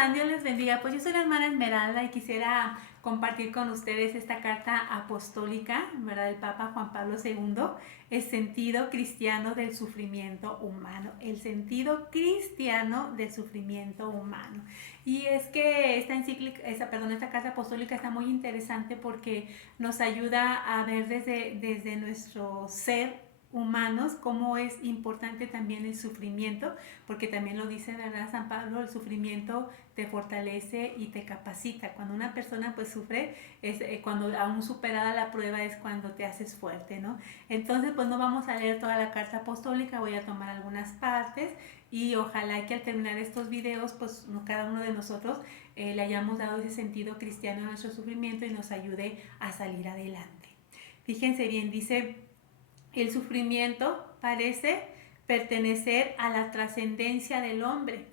están? Dios les bendiga. Pues yo soy la hermana Esmeralda y quisiera compartir con ustedes esta carta apostólica, ¿verdad? Del Papa Juan Pablo II, el sentido cristiano del sufrimiento humano, el sentido cristiano del sufrimiento humano. Y es que esta carta apostólica está muy interesante porque nos ayuda a ver desde nuestro ser humanos, cómo es importante también el sufrimiento, porque también lo dice, ¿verdad? San Pablo, el sufrimiento te fortalece y te capacita. Cuando una persona pues sufre, cuando aún superada la prueba es cuando te haces fuerte, ¿no? Entonces pues no vamos a leer toda la carta apostólica, voy a tomar algunas partes y ojalá que al terminar estos videos pues cada uno de nosotros le hayamos dado ese sentido cristiano a nuestro sufrimiento y nos ayude a salir adelante. Fíjense bien, dice: el sufrimiento parece pertenecer a la trascendencia del hombre.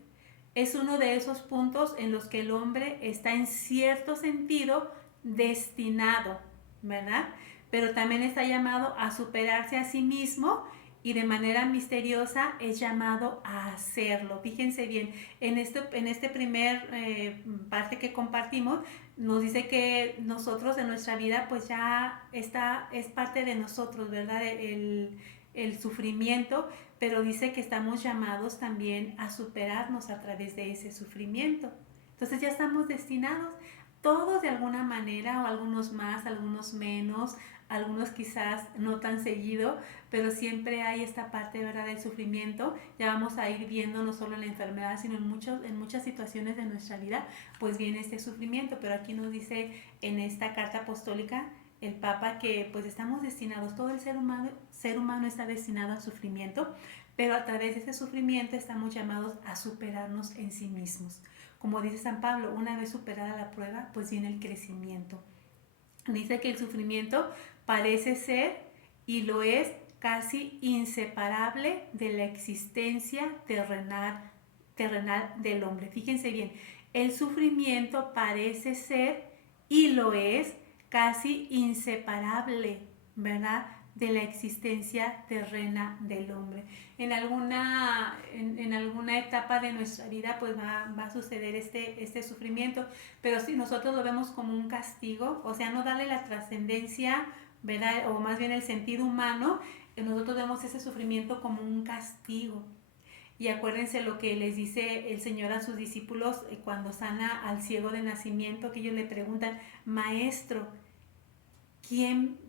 Es uno de esos puntos en los que el hombre está en cierto sentido destinado, ¿verdad? Pero también está llamado a superarse a sí mismo y de manera misteriosa es llamado a hacerlo. Fíjense bien, en este primer parte que compartimos, nos dice que nosotros en nuestra vida pues ya es parte de nosotros, ¿verdad? El sufrimiento, pero dice que estamos llamados también a superarnos a través de ese sufrimiento. Entonces ya estamos destinados, todos de alguna manera, o algunos más, algunos menos, algunos quizás no tan seguido, pero siempre hay esta parte, ¿verdad?, del sufrimiento. Ya vamos a ir viendo no solo en la enfermedad, sino en muchas situaciones de nuestra vida, pues viene este sufrimiento. Pero aquí nos dice en esta carta apostólica el Papa que pues estamos destinados, todo el ser humano está destinado al sufrimiento, pero a través de ese sufrimiento estamos llamados a superarnos en sí mismos. Como dice San Pablo, una vez superada la prueba, pues viene el crecimiento. Dice que el sufrimiento parece ser, y lo es, casi inseparable de la existencia terrenal del hombre. Fíjense bien, el sufrimiento parece ser, y lo es, casi inseparable, ¿verdad?, de la existencia terrena del hombre. En alguna etapa de nuestra vida pues va a suceder este sufrimiento, pero si nosotros lo vemos como un castigo, o sea, no darle la trascendencia, ¿verdad?, o más bien el sentido humano, nosotros vemos ese sufrimiento como un castigo. Y acuérdense lo que les dice el Señor a sus discípulos cuando sana al ciego de nacimiento, que ellos le preguntan: maestro, ¿quién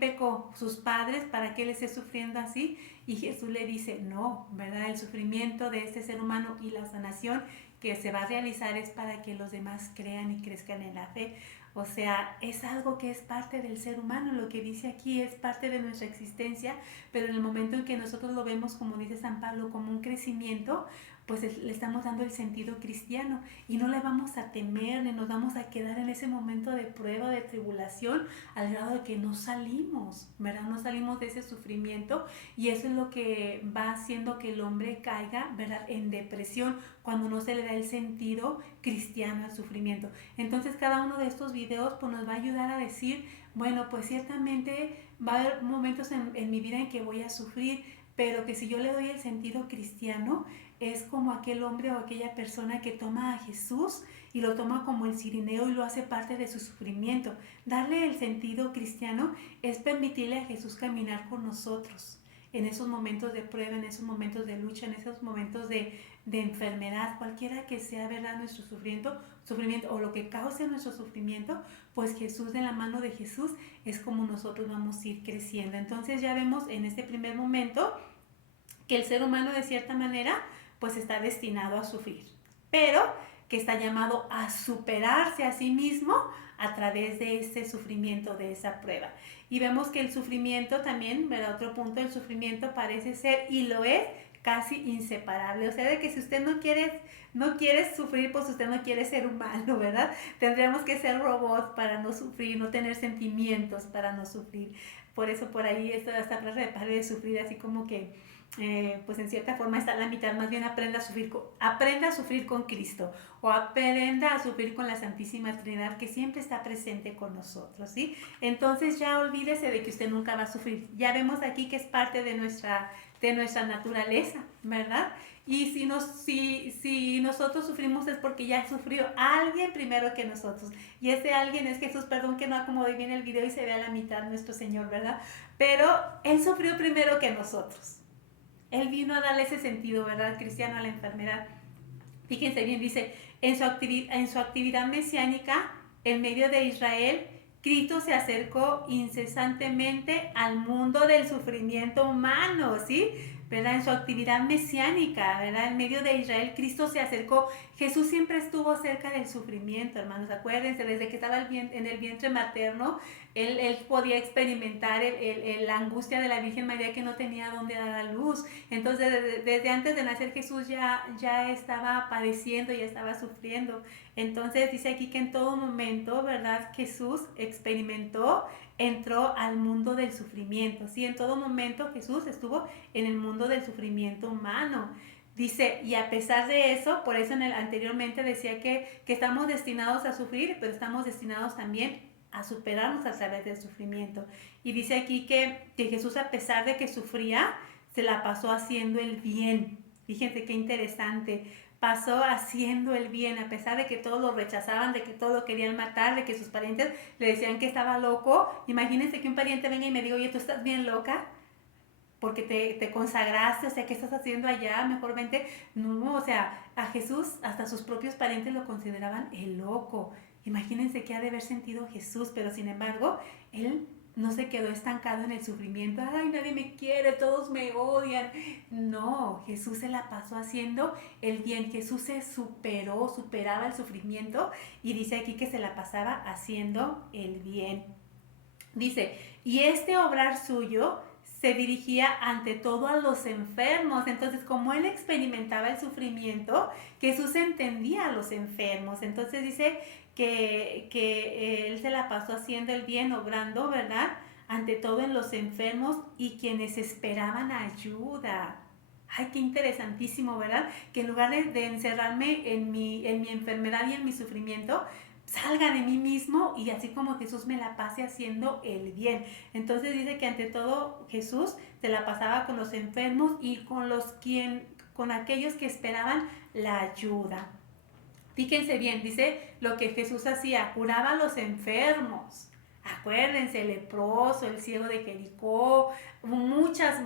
pecó? ¿Sus padres? ¿Para qué él esté sufriendo así? Y Jesús le dice: no, ¿verdad? El sufrimiento de este ser humano y la sanación que se va a realizar es para que los demás crean y crezcan en la fe. O sea, es algo que es parte del ser humano, lo que dice aquí es parte de nuestra existencia, pero en el momento en que nosotros lo vemos, como dice San Pablo, como un crecimiento, pues le estamos dando el sentido cristiano y no le vamos a temer ni nos vamos a quedar en ese momento de prueba, de tribulación, al grado de que no salimos, ¿verdad? No salimos de ese sufrimiento, y eso es lo que va haciendo que el hombre caiga, ¿verdad?, en depresión, cuando no se le da el sentido cristiano al sufrimiento. Entonces cada uno de estos videos pues nos va a ayudar a decir: bueno, pues ciertamente va a haber momentos en mi vida en que voy a sufrir, pero que si yo le doy el sentido cristiano, es como aquel hombre o aquella persona que toma a Jesús y lo toma como el cirineo y lo hace parte de su sufrimiento. Darle el sentido cristiano es permitirle a Jesús caminar con nosotros en esos momentos de prueba, en esos momentos de lucha, en esos momentos de enfermedad, cualquiera que sea, ¿verdad?, nuestro sufrimiento o lo que cause nuestro sufrimiento, pues Jesús, de la mano de Jesús, es como nosotros vamos a ir creciendo. Entonces ya vemos en este primer momento que el ser humano de cierta manera pues está destinado a sufrir, pero que está llamado a superarse a sí mismo a través de ese sufrimiento, de esa prueba. Y vemos que el sufrimiento también, ¿verdad?, otro punto, el sufrimiento parece ser, y lo es, casi inseparable. O sea, de que si usted no quiere sufrir, pues usted no quiere ser humano, ¿verdad? Tendríamos que ser robots para no sufrir, no tener sentimientos para no sufrir. Por eso por ahí esta frase de pare de sufrir, así como que pues en cierta forma está la mitad, más bien aprenda a sufrir con Cristo, o aprenda a sufrir con la Santísima Trinidad, que siempre está presente con nosotros, ¿sí? Entonces ya olvídese de que usted nunca va a sufrir. Ya vemos aquí que es parte de nuestra naturaleza, ¿verdad? Y si nosotros sufrimos es porque ya sufrió alguien primero que nosotros. Y ese alguien es Jesús, perdón que no acomodé bien el video y se ve a la mitad nuestro Señor, ¿verdad? Pero Él sufrió primero que nosotros. Él vino a darle ese sentido, ¿verdad? Cristiano a la enfermedad. Fíjense bien, dice, en su actividad mesiánica, en medio de Israel, Cristo se acercó incesantemente al mundo del sufrimiento humano, ¿sí? ¿Verdad? En su actividad mesiánica, ¿verdad? En medio de Israel, Cristo se acercó. Jesús siempre estuvo cerca del sufrimiento, hermanos. Acuérdense, desde que estaba en el vientre materno, él podía experimentar la angustia de la Virgen María que no tenía dónde dar a luz. Entonces, desde antes de nacer, Jesús ya estaba padeciendo, ya estaba sufriendo. Entonces, dice aquí que en todo momento, ¿verdad? Jesús entró al mundo del sufrimiento. Sí, en todo momento Jesús estuvo en el mundo del sufrimiento humano. Dice, y a pesar de eso, por eso anteriormente decía que estamos destinados a sufrir, pero estamos destinados también a superarnos a través del sufrimiento. Y dice aquí que Jesús, a pesar de que sufría, se la pasó haciendo el bien. Fíjense qué interesante. Pasó haciendo el bien, a pesar de que todos lo rechazaban, de que todos lo querían matar, de que sus parientes le decían que estaba loco. Imagínense que un pariente venga y me diga, oye, ¿tú estás bien loca? Porque te consagraste, o sea, ¿qué estás haciendo allá? Mejor vente. No, o sea, a Jesús hasta sus propios parientes lo consideraban el loco. Imagínense qué ha de haber sentido Jesús, pero sin embargo, él no se quedó estancado en el sufrimiento. Ay, nadie me quiere, todos me odian. No, Jesús se la pasó haciendo el bien. Jesús se superaba el sufrimiento y dice aquí que se la pasaba haciendo el bien. Dice, y este obrar suyo se dirigía ante todo a los enfermos. Entonces, como él experimentaba el sufrimiento, Jesús entendía a los enfermos. Entonces dice que él se la pasó haciendo el bien, obrando, ¿verdad? Ante todo en los enfermos y quienes esperaban ayuda. Ay, qué interesantísimo, ¿verdad? Que en lugar de encerrarme en mi enfermedad y en mi sufrimiento, salga de mí mismo y así como Jesús me la pase haciendo el bien. Entonces dice que ante todo Jesús se la pasaba con los enfermos y con aquellos que esperaban la ayuda. Fíjense bien, dice lo que Jesús hacía, curaba a los enfermos. Acuérdense, el leproso, el ciego de Jericó, muchas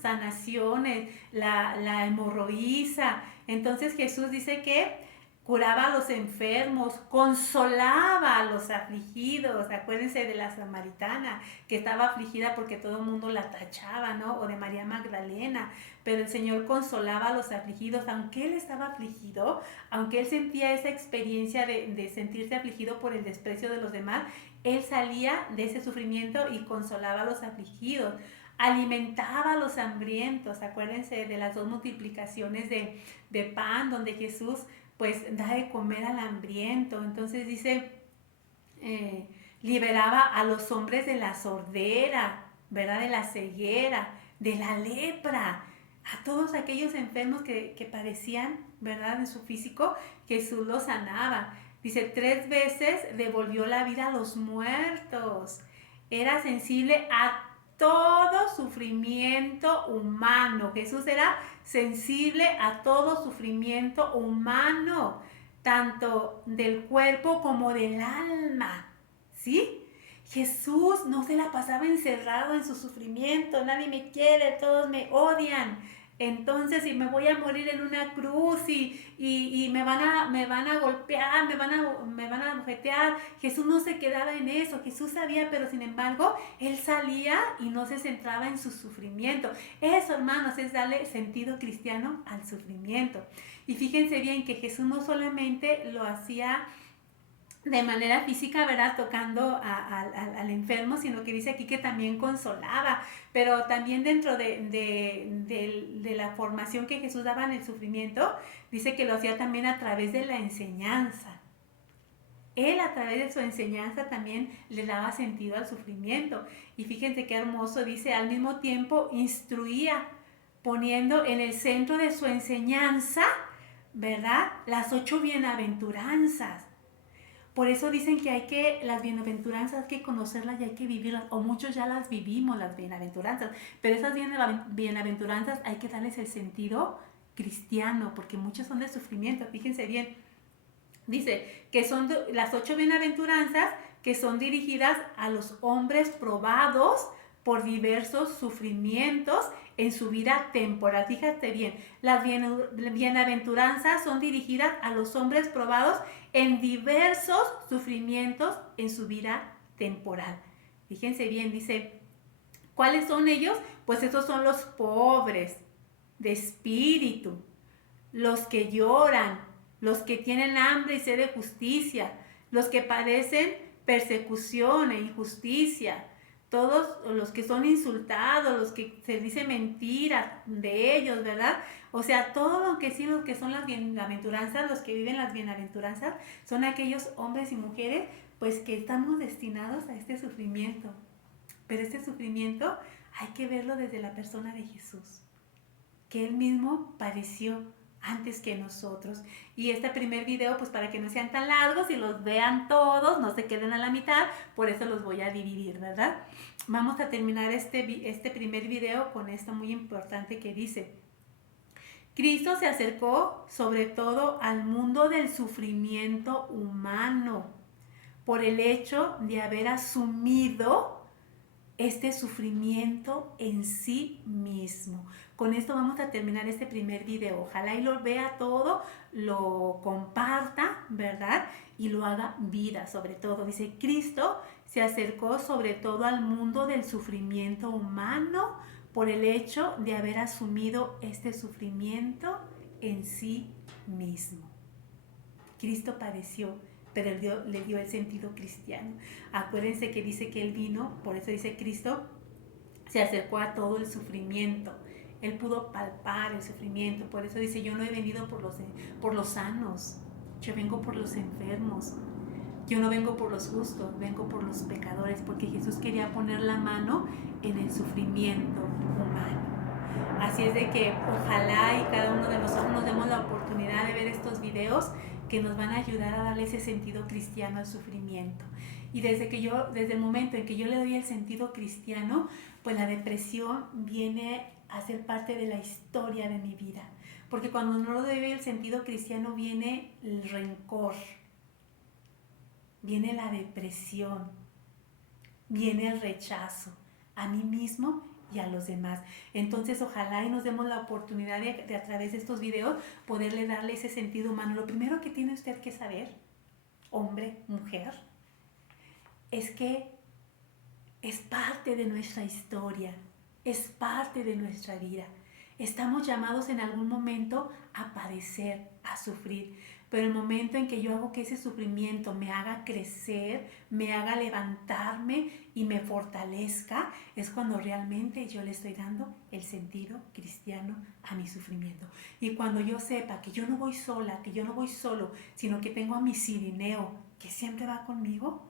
sanaciones, la hemorroísa. Entonces Jesús dice que curaba a los enfermos, consolaba a los afligidos. Acuérdense de la samaritana que estaba afligida porque todo el mundo la tachaba, ¿no? O de María Magdalena. Pero el Señor consolaba a los afligidos, aunque Él estaba afligido, aunque Él sentía esa experiencia de sentirse afligido por el desprecio de los demás, Él salía de ese sufrimiento y consolaba a los afligidos. Alimentaba a los hambrientos. Acuérdense de las 2 multiplicaciones de pan, donde Jesús pues da de comer al hambriento. Entonces dice, liberaba a los hombres de la sordera, ¿verdad? De la ceguera, de la lepra, a todos aquellos enfermos que padecían, ¿verdad? En su físico, Jesús los sanaba. Dice, 3 veces devolvió la vida a los muertos. Era sensible a todo sufrimiento humano. Jesús era sensible a todo sufrimiento humano, tanto del cuerpo como del alma. ¿Sí? Jesús no se la pasaba encerrado en su sufrimiento. Nadie me quiere, todos me odian. Entonces, si me voy a morir en una cruz y me van a golpear, me van a bofetear, Jesús no se quedaba en eso. Jesús sabía, pero sin embargo, Él salía y no se centraba en su sufrimiento. Eso, hermanos, es darle sentido cristiano al sufrimiento. Y fíjense bien que Jesús no solamente lo hacía de manera física, ¿verdad? Tocando al enfermo, sino que dice aquí que también consolaba, pero también dentro de la formación que Jesús daba en el sufrimiento, dice que lo hacía también a través de la enseñanza. Él a través de su enseñanza también le daba sentido al sufrimiento. Y fíjense qué hermoso, dice, al mismo tiempo instruía, poniendo en el centro de su enseñanza, ¿verdad? Las 8 bienaventuranzas. Por eso dicen que las bienaventuranzas hay que conocerlas y hay que vivirlas, o muchos ya las vivimos, las bienaventuranzas, pero esas bienaventuranzas hay que darles el sentido cristiano, porque muchos son de sufrimiento, fíjense bien. Dice que son las 8 bienaventuranzas que son dirigidas a los hombres probados por diversos sufrimientos en su vida temporal. Fíjate bien, las bienaventuranzas son dirigidas a los hombres probados en diversos sufrimientos en su vida temporal. Fíjense bien, dice, ¿cuáles son ellos? Pues esos son los pobres de espíritu, los que lloran, los que tienen hambre y sed de justicia, los que padecen persecución e injusticia, todos los que son insultados, los que se dice mentira de ellos, ¿verdad? O sea, todo lo que sí, lo que son las bienaventuranzas, los que viven las bienaventuranzas, son aquellos hombres y mujeres, pues que estamos destinados a este sufrimiento. Pero este sufrimiento hay que verlo desde la persona de Jesús, que Él mismo padeció antes que nosotros. Y este primer video, pues para que no sean tan largos y los vean todos, no se queden a la mitad, por eso los voy a dividir, ¿verdad? Vamos a terminar este primer video con esto muy importante que dice: Cristo se acercó sobre todo al mundo del sufrimiento humano por el hecho de haber asumido este sufrimiento en sí mismo. Con esto vamos a terminar este primer video. Ojalá y lo vea todo, lo comparta, ¿verdad? Y lo haga vida sobre todo. Dice, Cristo se acercó sobre todo al mundo del sufrimiento humano por el hecho de haber asumido este sufrimiento en sí mismo. Cristo padeció, pero le dio el sentido cristiano. Acuérdense que dice que Él vino, por eso dice Cristo se acercó a todo el sufrimiento. Él pudo palpar el sufrimiento, por eso dice, yo no he venido por los sanos, yo vengo por los enfermos. Yo no vengo por los justos, vengo por los pecadores, porque Jesús quería poner la mano en el sufrimiento humano. Así es de que ojalá y cada uno de nosotros nos demos la oportunidad de ver estos videos que nos van a ayudar a darle ese sentido cristiano al sufrimiento. Y desde el momento en que yo le doy el sentido cristiano, pues la depresión viene a ser parte de la historia de mi vida. Porque cuando no le doy el sentido cristiano viene el rencor, viene la depresión, viene el rechazo a mí mismo y a los demás. Entonces ojalá y nos demos la oportunidad de a través de estos videos poderle darle ese sentido humano. Lo primero que tiene usted que saber, hombre, mujer, es que es parte de nuestra historia, es parte de nuestra vida. Estamos llamados en algún momento a padecer, a sufrir, pero el momento en que yo hago que ese sufrimiento me haga crecer, me haga levantarme y me fortalezca, es cuando realmente yo le estoy dando el sentido cristiano a mi sufrimiento. Y cuando yo sepa que yo no voy sola, que yo no voy solo, sino que tengo a mi Cirineo, que siempre va conmigo,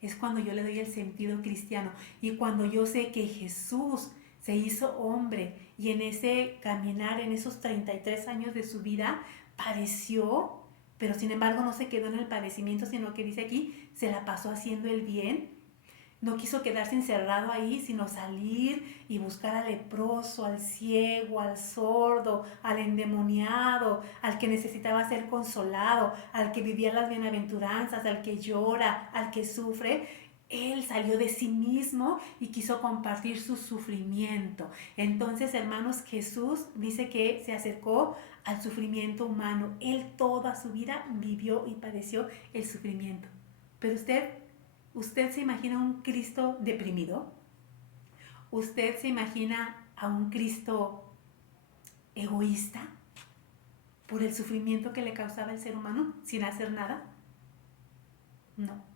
es cuando yo le doy el sentido cristiano. Y cuando yo sé que Jesús se hizo hombre y en ese caminar, en esos 33 años de su vida, padeció, pero sin embargo no se quedó en el padecimiento, sino que dice aquí, se la pasó haciendo el bien. No quiso quedarse encerrado ahí, sino salir y buscar al leproso, al ciego, al sordo, al endemoniado, al que necesitaba ser consolado, al que vivía las bienaventuranzas, al que llora, al que sufre. Él salió de sí mismo y quiso compartir su sufrimiento. Entonces, hermanos, Jesús dice que se acercó al sufrimiento humano. Él toda su vida vivió y padeció el sufrimiento. Pero ¿usted se imagina un Cristo deprimido? ¿Usted se imagina a un Cristo egoísta por el sufrimiento que le causaba el ser humano sin hacer nada? No.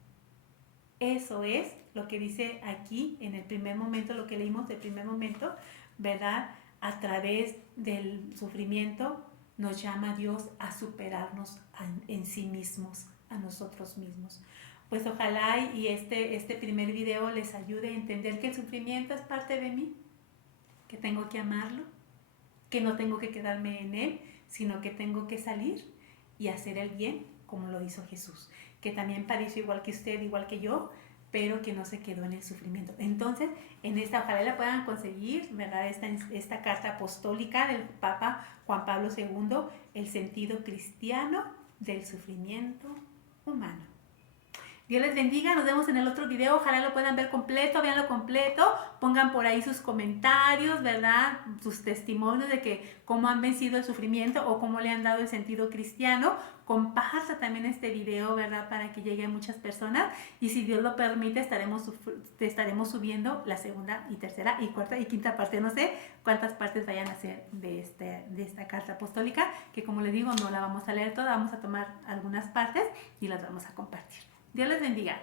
Eso es lo que dice aquí en el primer momento, lo que leímos del primer momento, ¿verdad? A través del sufrimiento nos llama Dios a superarnos en sí mismos, a nosotros mismos. Pues ojalá y este primer video les ayude a entender que el sufrimiento es parte de mí, que tengo que amarlo, que no tengo que quedarme en él, sino que tengo que salir y hacer el bien como lo hizo Jesús, que también padeció igual que usted, igual que yo, pero que no se quedó en el sufrimiento. Entonces, en esta, ojalá la puedan conseguir, ¿verdad? Esta carta apostólica del Papa Juan Pablo II, el sentido cristiano del sufrimiento humano. Dios les bendiga, nos vemos en el otro video, ojalá lo puedan ver completo, véanlo completo, pongan por ahí sus comentarios, ¿verdad? Sus testimonios de que cómo han vencido el sufrimiento o cómo le han dado el sentido cristiano. Comparta también este video, ¿verdad? Para que llegue a muchas personas y si Dios lo permite estaremos subiendo la segunda y tercera y cuarta y quinta parte, no sé cuántas partes vayan a ser de esta carta apostólica, que como les digo no la vamos a leer toda, vamos a tomar algunas partes y las vamos a compartir. Dios les bendiga.